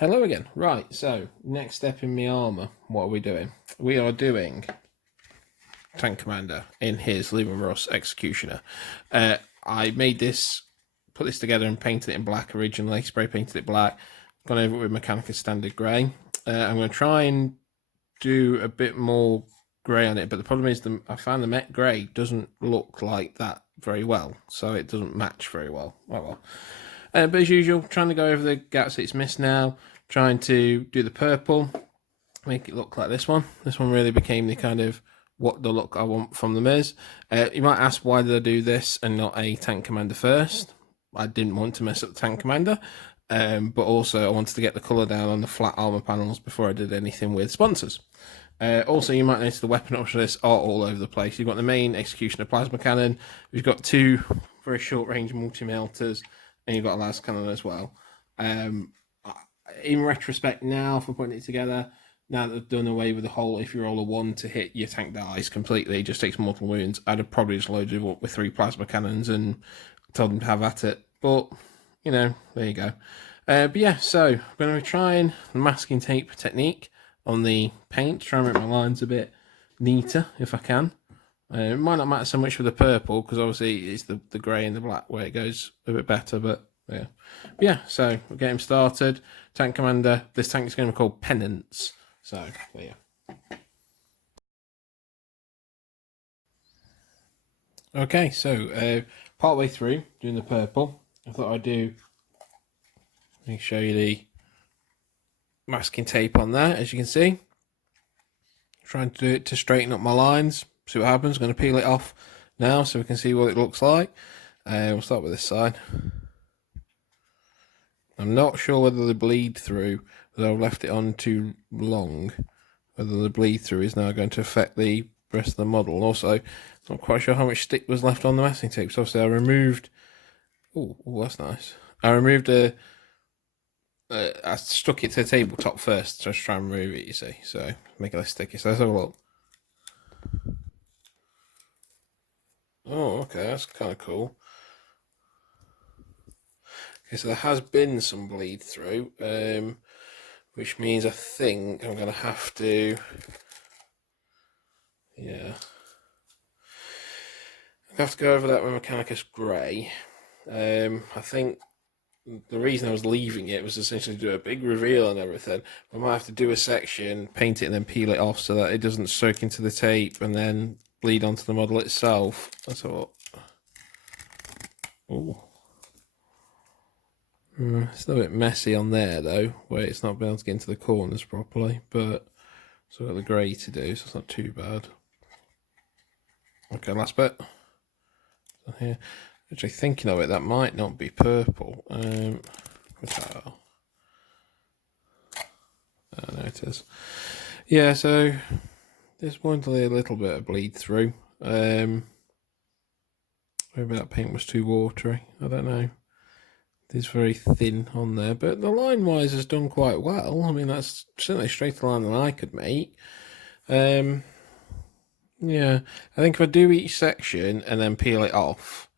Hello again. Right, so next step in my armour, what are we doing? We are doing Tank Commander in his Leman Russ Executioner. I made this, put this together and painted it in black originally, spray painted it black, gone over it with Mechanicus Standard Grey. I'm going to try and do a bit more grey on it, but the problem is I found the Met Grey doesn't look like that very well, so it doesn't match very well. Oh well. But as usual, trying to go over the gaps it's missed now, trying to do the purple, make it look like this one. This one really became the kind of what the look I want from them is. You might ask, why did I do this and not a Tank Commander first? I didn't want to mess up the Tank Commander, but also I wanted to get the colour down on the flat armour panels before I did anything with sponsors. Also, you might notice the weapon options for this are all over the place. You've got the main Executioner plasma cannon, we've got two very short range multi-melters, and you've got a las cannon as well. In retrospect now, for putting it together, now that they've done away with the whole if you roll a 1 to hit, your tank dies completely, it just takes mortal wounds, I'd have probably just loaded it up with 3 plasma cannons and told them to have at it. But, you know, there you go. But yeah, so I'm going to be trying the masking tape technique on the paint, try and make my lines a bit neater if I can. It might not matter so much for the purple, because obviously it's the grey and the black where it goes a bit better, but yeah. So we'll get him started. Tank Commander, this tank is going to be called Penance. So, there you go. Okay, so part way through doing the purple, I thought I'd let me show you the masking tape on there, as you can see. Trying to do it to straighten up my lines, see what happens. I'm going to peel it off now so we can see what it looks like. We'll start with this side. I'm not sure whether the bleed through, whether I've left it on too long, whether the bleed through is now going to affect the rest of the model. Also, not quite sure how much stick was left on the masking tape. So obviously I removed, oh, that's nice. I removed I stuck it to the tabletop first, just try and remove it, you see, so make it less sticky. So let's have a look. Oh, okay, that's kind of cool. Okay, so there has been some bleed through, which means I think I'm going to have to, yeah, I have to go over that with Mechanicus Grey. I think the reason I was leaving it was essentially to do a big reveal and everything. I might have to do a section, paint it, and then peel it off so that it doesn't soak into the tape and then bleed onto the model itself. That's all. Oh. It's a bit messy on there though, where it's not been able to get into the corners properly, but so I've got the grey to do, so it's not too bad. Okay, last bit. So here, actually thinking of it, that might not be purple. Oh, there it is. Yeah, so there's pointedly a little bit of bleed through. Maybe that paint was too watery, I don't know. It's very thin on there, but the line wise has done quite well. I mean, that's certainly a straighter line than I could make. Yeah, I think if I do each section and then peel it off,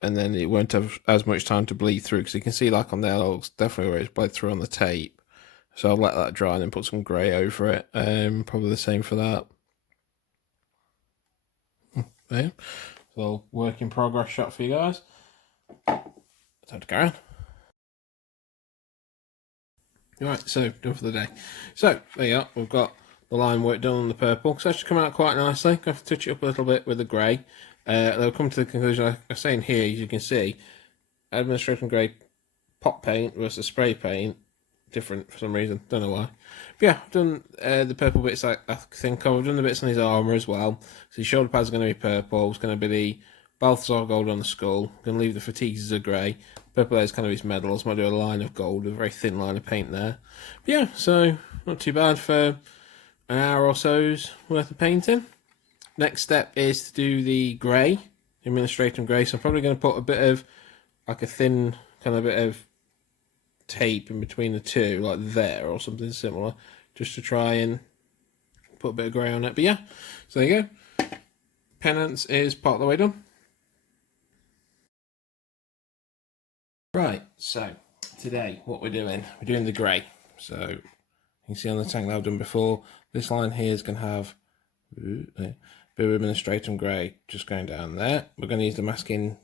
and then it won't have as much time to bleed through, because you can see, like on there, looks definitely where it's bled through on the tape. So I'll let that dry and then put some grey over it. Probably the same for that. There. So work in progress shot for you guys. Time to carry on. Right, so done for the day. So there you are. We've got the line work done on the purple. So that should come out quite nicely. I have to touch it up a little bit with the grey. They'll come to the conclusion I was saying here, as you can see, Administratum Grey pot paint versus spray paint, different for some reason, don't know why. But yeah, I've done the purple bits I think I've done the bits on his armour as well. So his shoulder pads are going to be purple, it's going to be the Balthasar Gold on the skull, I'm going to leave the fatigues as a grey, purple there is kind of his medals, might do a line of gold, a very thin line of paint there. But yeah, so not too bad for an hour or so's worth of painting. Next step is to do the grey, Administratum Grey, so I'm probably going to put a bit of, like a thin kind of bit of tape in between the two, like there or something similar, just to try and put a bit of grey on it. But yeah, so there you go. Penance is part of the way done. Right, so today, what we're doing the grey. So you can see on the tank that I've done before, this line here is going to have a bit of Administratum Grey just going down there. We're going to use the masking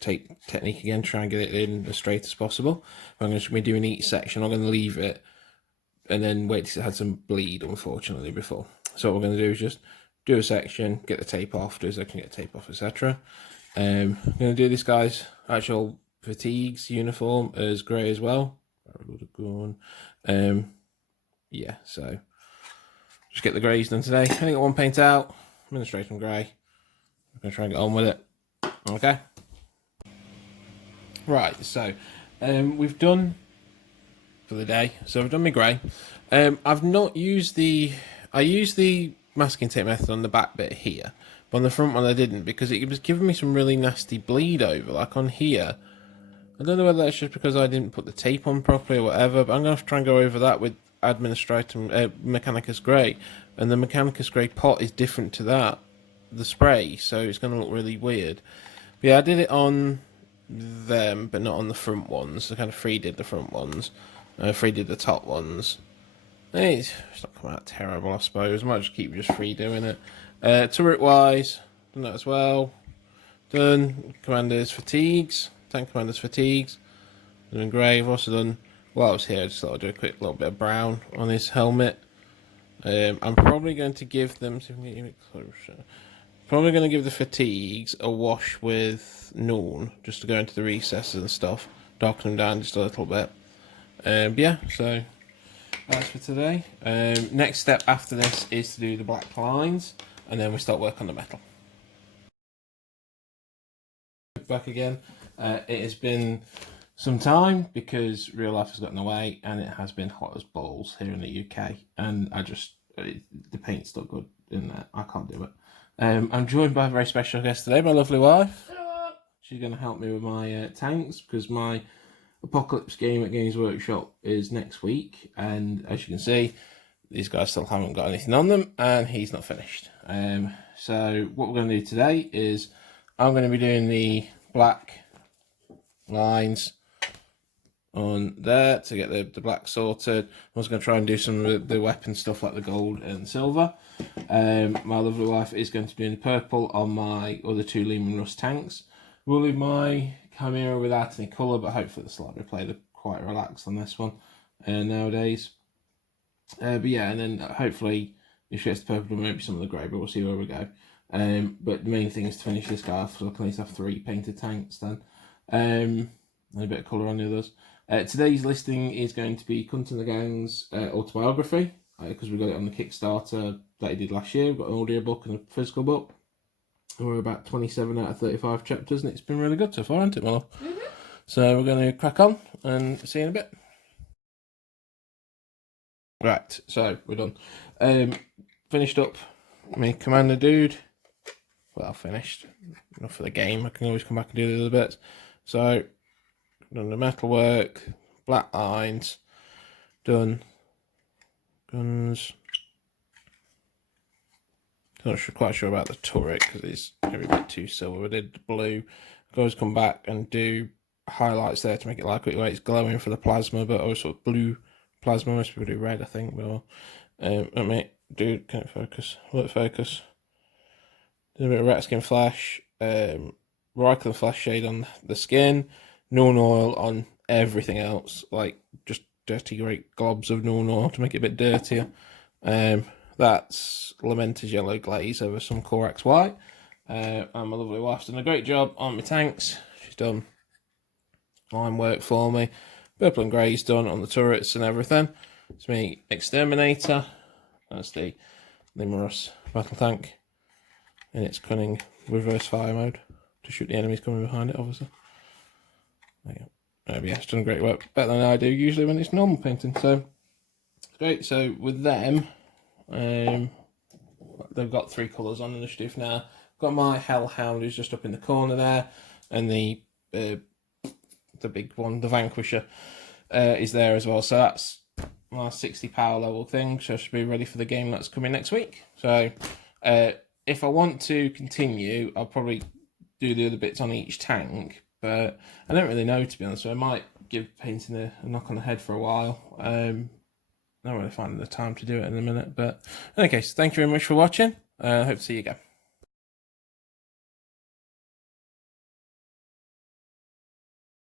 tape technique again, try and get it in as straight as possible. I'm going to be doing each section. I'm going to leave it and then wait till it had some bleed, unfortunately, before. So what we're going to do is just do a section, get the tape off, do a section, get the tape off, etc. I'm going to do this guy's actual fatigues uniform as grey as well. Yeah, so just get the greys done today. I only got one paint out, Administratum Grey. I'm going to try and get on with it. Okay. Right, so we've done for the day. So I've done my grey. I've not used I used the masking tape method on the back bit here, but on the front one I didn't, because it was giving me some really nasty bleed over, like on here. I don't know whether that's just because I didn't put the tape on properly or whatever, but I'm going to try and go over that with Administratum Mechanicus Grey, and the Mechanicus Grey pot is different to that, the spray, so it's going to look really weird. But yeah, I did it on them, but not on the front ones. I kind of free-did the front ones, free-did the top ones. It's not come out terrible, I suppose. I might just keep just free doing it. Turret-wise, done that as well. Done Commander's Fatigues, Tank Commander's Fatigues. Done Grey. I've also done, while I was here, I just thought I'd do a quick little bit of brown on his helmet. I'm probably going to give them, see if I can get you a bit closer. Probably going to give the Fatigues a wash with Nuln, just to go into the recesses and stuff. Darken them down just a little bit. Yeah, so that's for today. Next step after this is to do the black lines, and then we start work on the metal. Back again. It has been some time because real life has gotten away, and it has been hot as balls here in the UK, and the paint's not good in there. I can't do it. I'm joined by a very special guest today, my lovely wife. Hello. She's going to help me with my tanks, because my Apocalypse game at Games Workshop is next week, and as you can see, these guys still haven't got anything on them, and he's not finished. So what we're going to do today is I'm going to be doing the black lines on there to get the black sorted. I was going to try and do some of the weapon stuff like the gold and silver. My lovely wife is going to be doing the purple on my other two Leman Russ tanks. We'll leave my Chimera without any colour, but hopefully the slide play are quite relaxed on this one nowadays. But yeah, and then hopefully if she gets the purple, maybe some of the grey, but we'll see where we go. But the main thing is to finish this guy off, so I can at least have 3 painted tanks then. And a bit of colour on the others. Today's listing is going to be Cunt and the Gang's autobiography, because we got it on the Kickstarter that he did last year. We've got an audio book and a physical book. And we're about 27 out of 35 chapters, and it's been really good so far, hasn't it, my love? Mm-hmm. So we're going to crack on and see you in a bit. Right, so we're done. Finished up my Commander dude. Well, finished. Enough for the game. I can always come back and do the other bits. So, done the metal work, black lines, done guns. Not quite sure about the turret because it's maybe a bit too silver. I did the blue. I always come back and do highlights there to make it like it's glowing for the plasma, but also blue plasma. Most people do red, I think. But let me do. Can it focus? Will it focus? Did a bit of Ratskin flash, Ratskin flash shade on the skin, Nuln Oil on everything else, like just dirty great globs of Nuln Oil to make it a bit dirtier. That's Lamented yellow glaze over some Corax white. And my lovely wife's done a great job on my tanks. She's done line work for me. Purple and grey's done on the turrets and everything. It's me Exterminator. That's the Leman Russ battle tank in its cunning reverse fire mode to shoot the enemies coming behind it, obviously. There you go. Yeah, it's done great work. Better than I do usually when it's normal painting. So it's great. So with them, they've got 3 colours on initiative now. Got my Hellhound who's just up in the corner there, and the big one, the Vanquisher, is there as well. So that's my 60 power level thing. So I should be ready for the game that's coming next week. So if I want to continue, I'll probably do the other bits on each tank, but I don't really know, to be honest. So I might give painting a knock on the head for a while. Not really finding the time to do it in a minute, but in any case, thank you very much for watching. Hope to see you again.